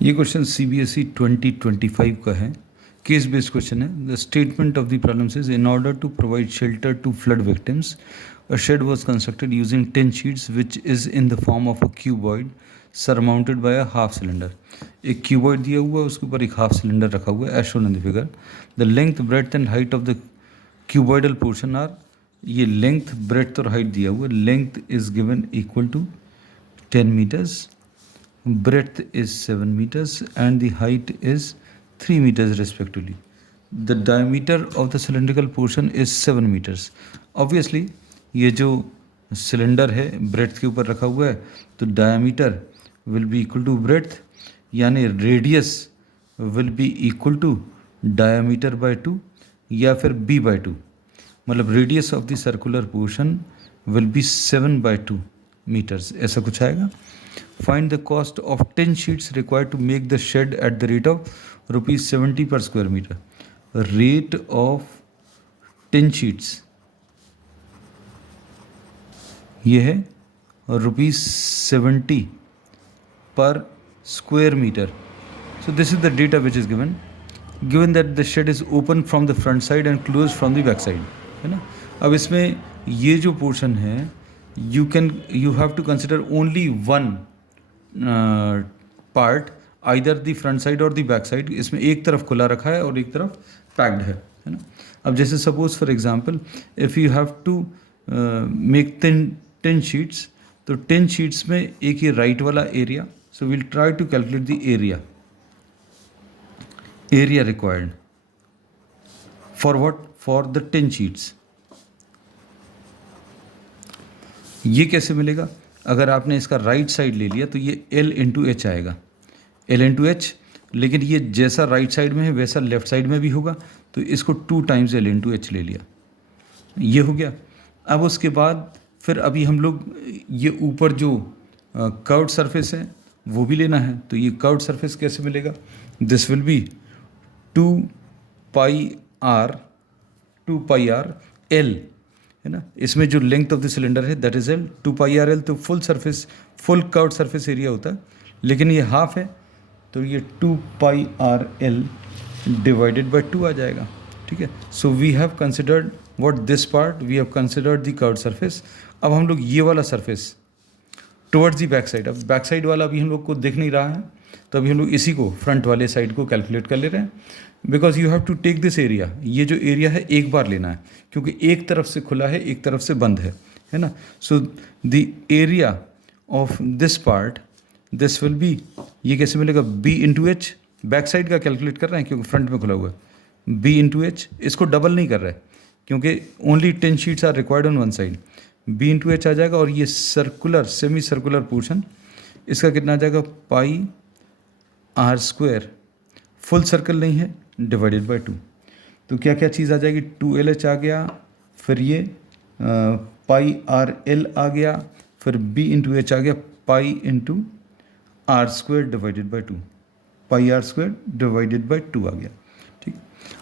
ये question CBSE 2025 का है, केस बेस्ड क्वेश्चन है। The statement of the problems is in order to provide shelter to flood victims a shed was constructed using 10 sheets which is in the form of a cuboid surmounted by a half cylinder. एक cuboid दिया हुआ है, उसके ऊपर एक half cylinder रखा हुआ है as shown in the figure. The length breadth and height of the cuboidal portion are, ये लेंथ ब्रेड्थ और हाइट दिया हुआ है। Length is given equal to 10 meters, breadth is 7 meters and the height is 3 meters respectively. The diameter of the cylindrical portion is 7 meters. Obviously ये जो cylinder है breadth के ऊपर रखा हुआ है, तो diameter will be equal to breadth, यानी radius will be equal to diameter by 2 या फिर b बाय 2। मतलब radius of the circular portion will be 7/2 meters, ऐसा कुछ आएगा। Find the cost of 10 sheets required to make the shed at the rate of ₹70 per square metre. Rate of 10 sheets ये है ₹70 per square metre. So this is the data which is given that the shed is open from the front side and close from the back side, है ना। अब इसमें ये जो portion है, you have to consider only one part, either the front side or the back side। इसमें एक तरफ खुला रखा है और एक तरफ पैक्ड है ना। अब जैसे suppose for example if you have to make 10 sheets, तो 10 शीट्स में एक ये राइट वाला area, so will try to calculate the area required for what, for the 10 sheets. ये कैसे मिलेगा? अगर आपने इसका राइट साइड ले लिया तो ये L इंटू एच आएगा, L इंटू एच। लेकिन ये जैसा राइट साइड में है वैसा लेफ्ट साइड में भी होगा, तो इसको 2 टाइम्स L इंटू एच ले लिया, ये हो गया। अब उसके बाद फिर अभी हम लोग ये ऊपर जो कर्व्ड सरफेस है वो भी लेना है, तो ये कर्व्ड सरफेस कैसे मिलेगा? This will be 2 pi R L, है ना। इसमें जो लेंथ ऑफ द सिलेंडर है that is L, 2 pi R L, तो फुल कर्व्ड सरफेस एरिया होता है। लेकिन ये हाफ है, तो ये 2 pi R L divided by 2 आ जाएगा, ठीक है। So we have considered what this part, we have considered the curved surface. अब हम लोग ये वाला surface towards the back side, अब बैक साइड वाला अभी हम लोग को दिख नहीं रहा है, तो अभी हम लोग इसी को फ्रंट वाले साइड को कैलकुलेट कर ले रहे हैं। Because you have to take this area, ये जो एरिया है एक बार लेना है, क्योंकि एक तरफ से खुला है एक तरफ से बंद है ना। So the area of this part, this will B, ये कैसे मिलेगा? B into H, back side का कैलकुलेट कर रहे हैं क्योंकि फ्रंट में खुला हुआ है। B इंटू एच, इसको डबल नहीं कर रहे क्योंकि only 10 sheets are required on one side. B into H आ जाएगा, और ये सर्कुलर सेमी सर्कुलर पोर्शन, इसका कितना आ जाएगा? पाई आर स्क्वायर, फुल सर्कल नहीं है, डिवाइडेड बाय 2। तो क्या क्या चीज़ आ जाएगी? 2LH आ गया, फिर ये पाई आर L आ गया, फिर B इंटू एच आ गया, pi into R square divided by 2, pi R square divided by 2 आ गया, ठीक।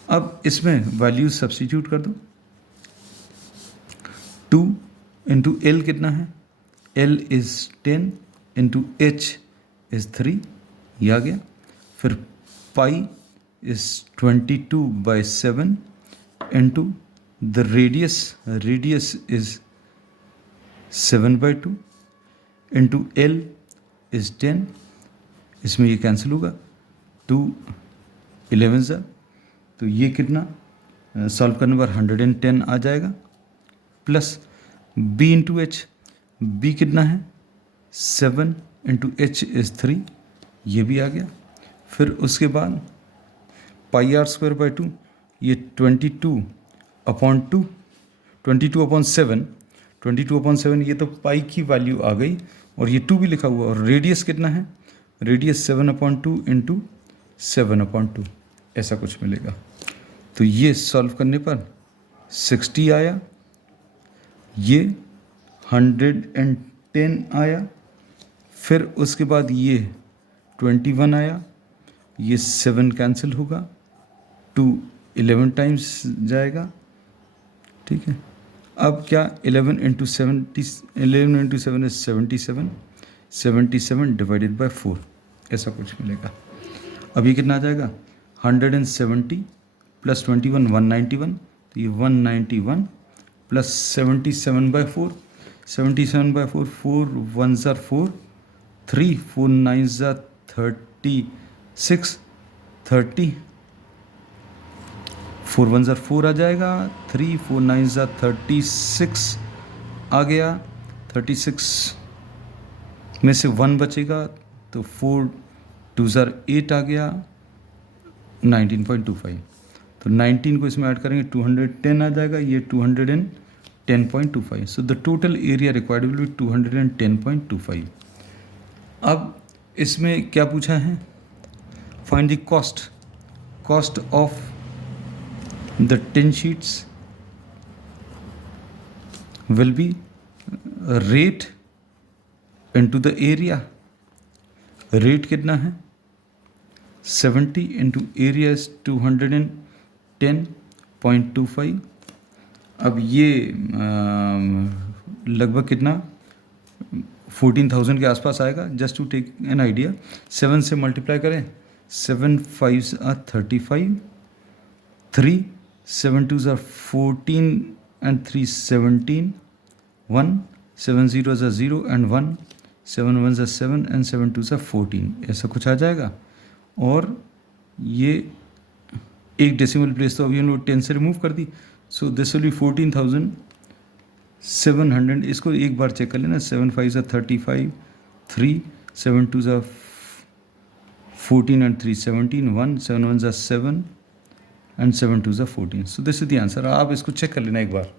अब इसमें वैल्यूज सब्स्टिट्यूट कर दो। 2 इंटू L कितना है? L is 10 into H is 3, ये आ गया। फिर पाई is 22/7 into the radius is 7/2 into L is 10, इसमें ये कैंसिल होगा, 2 11 तो ये कितना सॉल्व करने पर 110 आ जाएगा, plus B into H, B कितना है? 7 इंटू H इज़ 3, ये भी आ गया। फिर उसके बाद पाई आर स्क्वायर बाय 2, ये 22/2, 22/7, ये तो पाई की वैल्यू आ गई, और ये 2 भी लिखा हुआ। और रेडियस कितना है? रेडियस 7/2 इंटू 7/2, ऐसा कुछ मिलेगा। तो ये सॉल्व करने पर 60 आया, ये 110 आया, फिर उसके बाद ये 21 आया, ये 7 कैंसिल होगा, 2 11 टाइम्स जाएगा, ठीक है। अब क्या 11 इंटू 7 इज 77 डिवाइडेड बाय 4, ऐसा कुछ मिलेगा। अब ये कितना आ जाएगा 170 प्लस 21 191, तो ये 191 plus 77/4, 77/4, 4 1s are 4, 3 4 9s are 36, 30, 4 1s are 4 आ जाएगा, 3 4 9s are 36 आ गया, 36 में से 1 बचेगा तो 4 2s are 8 आ गया, 19.25, तो 19 को इसमें ऐड करेंगे 210 आ जाएगा, ये 210.25, so the total area required will be 210.25। अब इसमें क्या पूछा है, find the cost of the 10 sheets will be rate into the area, rate कितना है 70 into area is 210.25। अब ये लगभग कितना 14,000 के आसपास आएगा, just to take an idea. 7 से मल्टीप्लाई करें, 7 5s are 35, 3 7 2s are 14 and 3 17, 1 7 0s are 0 and 1 7 1s are 7 and 7 2s are 14, ऐसा कुछ आ जाएगा। और ये एक डेसिमल प्लेस तो अभी हम लोग 10 से रिमूव कर दी, सो दिस विल बी 14,700। इसको एक बार चेक कर लेना, 7 5s are 35, 3 7 2s are 14 and 3 17, 1 7 1s are 7 and 7 2s are 14, so this is the answer. आप इसको चेक कर लेना एक बार।